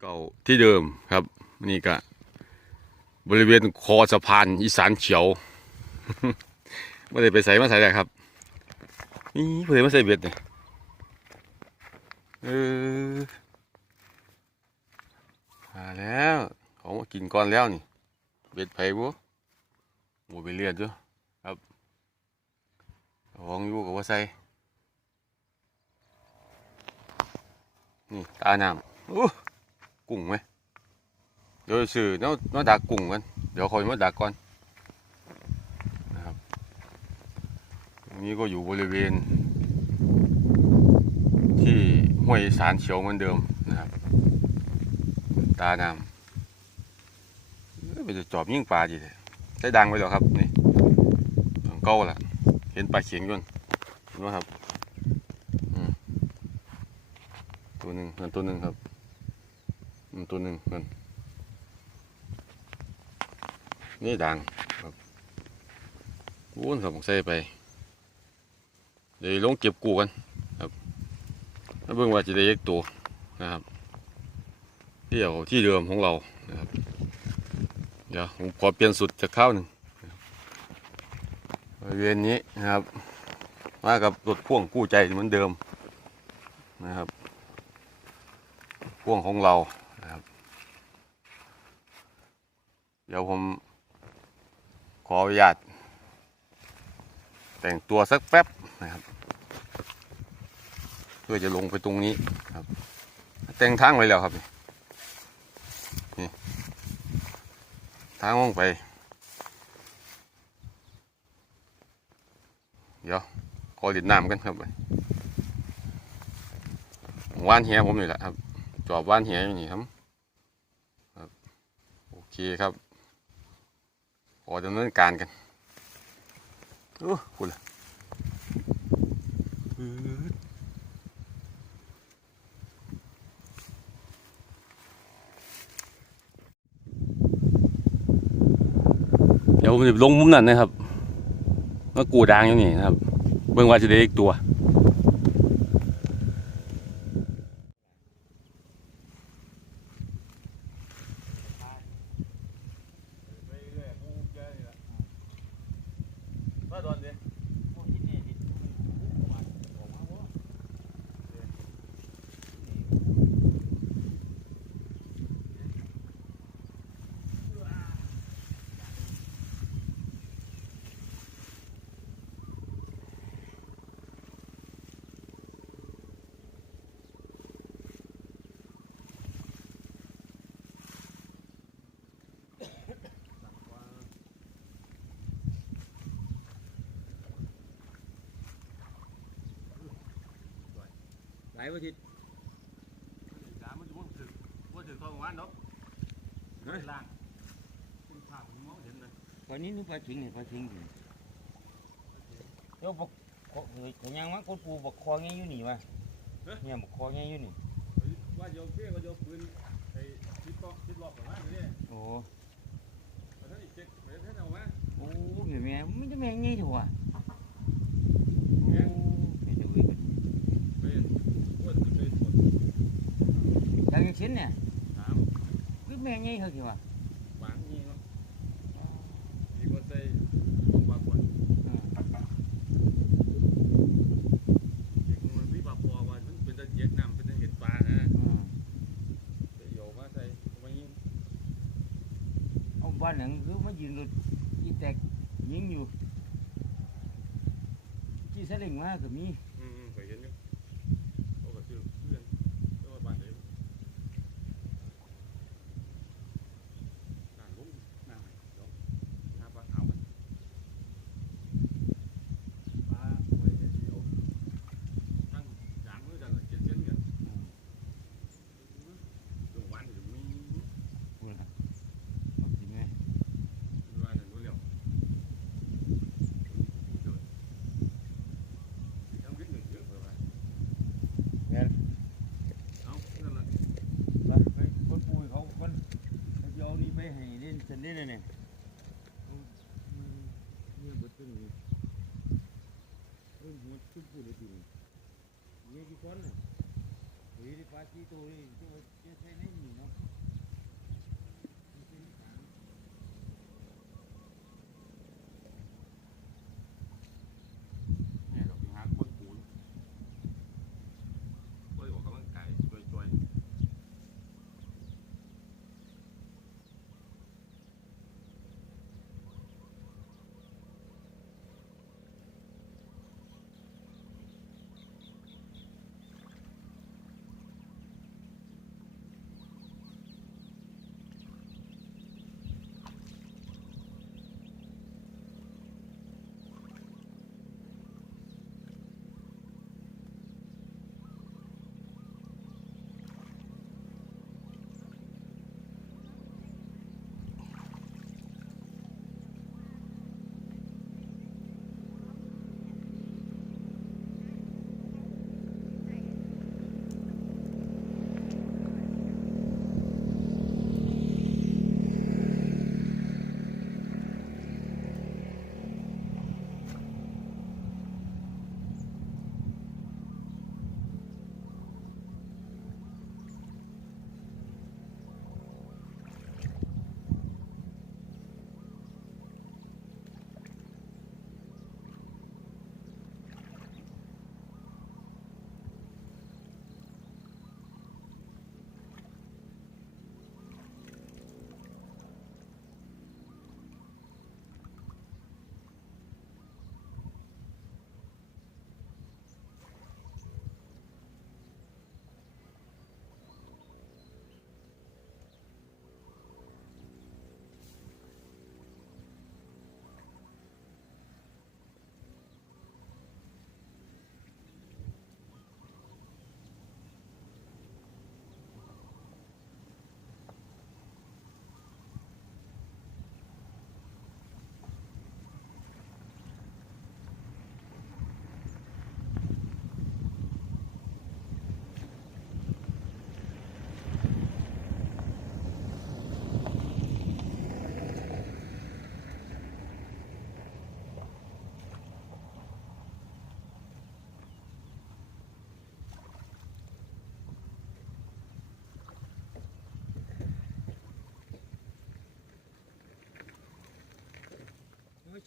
เก่าที่เดิมครับนี่ก็บริเวณคอสะพานอีสานเขียวไม่ได้ไปใส่มาใส่ได้ครับนี่เพื่อมาใส่เบ็ดเนี่ยเออมาแล้วของมากินก่อนแล้วนี่ เบ็ดไผ่บัวหมูไปเลียดจ้ะครับของอยู่กับว่าใส่นี่ตาหน้ำอู้ กุ้งไหมเดี๋ยวซื้อเนาะเนาดักกุ้งกัน เดี๋ยวคอยมาดักก่อนนะครับตรงนี้ก็อยู่บริเวณ ที่ห้วยสารเขียวเหมือนเดิมนะครับ ตาน้ำไปจะจอบยิ่งปลาดีเลยได้ดังไปแล้วครับนี่ของเก้าละเห็นปลาเขียงด้วยเห็นไหมครับตัวหนึ่งนั่นตัวหนึ่งครับ ตัวหนึ่งนั่นนี่ดังครับวุ้นครับผมใส่ไป เดี๋ยวลงเก็บกูกันครับแล้วเบิ่งว่าจะได้เอกตัวนะครับเที่ยวที่เดิมของเรานะครับเดี๋ยวผมขอเปลี่ยนสุดจากข้าวหนึ่งบบริเวณนี้นะครับ มากับรถพ่วงกู้ใจเหมือนเดิมนะครับ พ่วงของเรานะครับ เดี๋ยวผมขออนุญาตแต่งตัวสักแป๊บนะครับเพื่อจะลงไปตรงนี้ครับ แต่งทางไว้แล้วครับนี่ทางลงไป เดี๋ยวขอดิดน้ำกันครับว่านเหียผมนี่แหละครับ จอบว่านเหียอยู่นี่ครับ โอเคครับ ขอดำเนินการกันโอ้คุณล่ะเดี๋ยวผมจะลงมุมนั้นนะครับมากูดางอยู่นี่นะครับ เบิ่งว่าจะได้อีกตัว หลายวันทิศสามมันจะว่าถึงว่าถึงทองวันเนาะล่างคุณภาพผมมองเห็นเลยตอนนี้นึกปลาชิงเห็นปลาชิงอยู่เดี๋ยวบอกขอเฮ้ยขยังมั้งคนปูบอกคอเงี้ยอยู่นี่วะเนี่ยบอกคอเงี้ยอยู่นี่ว่าโยมเพี้ยว่าโยมปืนไอ้ทิศก็ทิศหลอกของมันนี่โอ้ท่านอีกเจ็ดเมตรท่านเอามาโอ้เห็นไหมมันจะแม่งงี้ถูกอะโอ้เห็นดูดิ เป็นว่าจะเป็นคน ยังยังชิ้นเนี่ยถามคือแม่งงี้เขาคิดว่าหวานนี่เนาะดีกว่าใส่ลงบาปวนเด็กมันวิบากพอว่ามันเป็นตะเย็ดน้ำเป็นตะเห็ดปลานะเดี๋ยวมาใส่ไว้ยิง เอาบ้านหนังคือมายืนรถอีแตกยิงอยู่ที่สลิงมาก็มี อืมเคยเห็นอยู่เขาก็ซื้อเพื่อนเพื่อนบ้านเดียวนั่นลุงนั่นเดี๋ยวหาปลาขาวกันปลาไว้เดียวทั้งยางมือกันเจ็ดเส้นกันตัววันอยู่มี พูดละเอาจริงไหม ว่าหนึ่งรู้เร็วทำวิทย์หนึ่งเยอะเลยเอานั่นแหละ ไปไปคนปูให้เขาคนเขาจะเอานี่ไปให้เล่นเสนได้เลยเนี่ยนี่บทตัวนี้เอ้ยหัวขึ้นปูเลยทีนี้ เ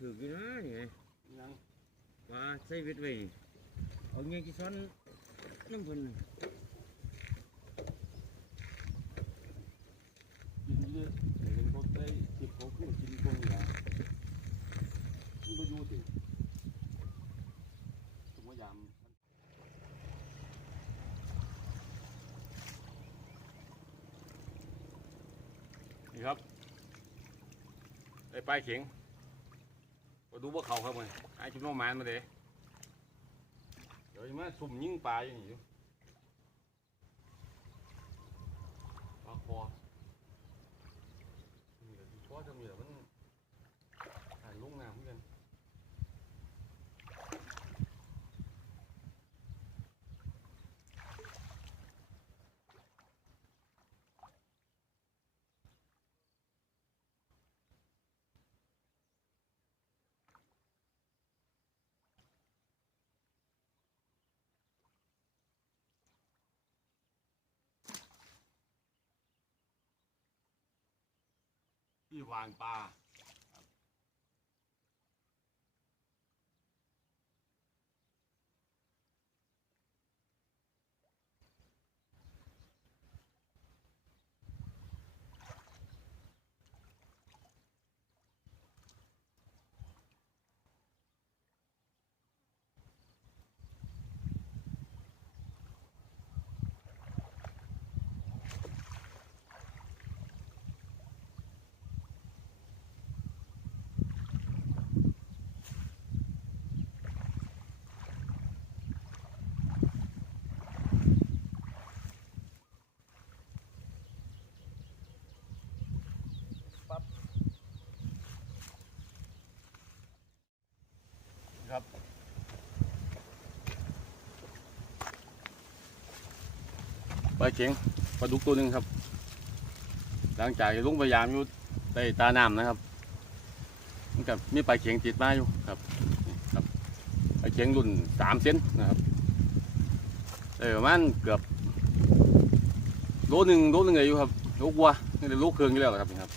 ถืออยู่นะนี่ไงยังว่าใส่เวทไว้นี่เอาเงี้ยกี่ซ้อนน้ำเพิ่นน่ะกินเยอะเห็นเขาได้จิบเขาขึ้นกินตรงนี้นะมันก็อยู่ติสมมติยามนี่ครับไอ้ปลายเข็งมา ดูว่าเขาครับมึงไอ้ชุบน้องมานมาเด้เดี๋ยวมาสุ่มยิงปลาอย่างนี้อยู่ปลาคอมีแต่ที่พ่อจะมีแต่มันถ่ายลงน้ำเหมือนกัน ที่วางปลา ปลาเข็งปลาดุกตัวหนึ่งครับ หลังจากลุงพยายามอยู่ใต้ตาน้ำนะครับมันกับมีปลาเข็งติดมาอยู่ครับครับปลาเข็งรุ่นสามเซนนะครับได้ประมาณเกือบโลหนึ่งโลหนึ่งเลยอยู่ครับโลกวัวนี่เลยโลเครื่องอยู่แล้วครับนี่ครับ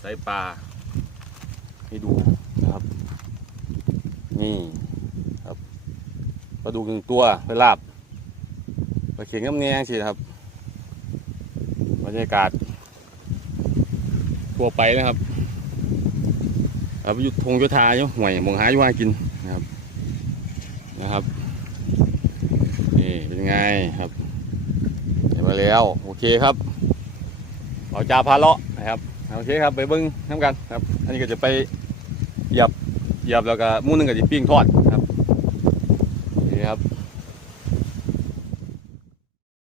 ใส่ปลาให้ดูนะครับนี่ ปลาดุกหนึ่งตัวไปลาบปลาเข็งกับแนงสิครับบรรยากาศทั่วไปนะครับครับอยุทธงยุทธาอยู่ห่วยมองหาอยู่หากินนะครับนะครับนี่เป็นไงครับเห็นมาแล้วโอเคครับเอาจาพาเลาะนะครับโอเคครับไปเบิ้งน้ำกันครับ อันนี้ก็จะไปหยียบหยียบแล้วก็มู่หนึงก็จะปิ้งทอดครับ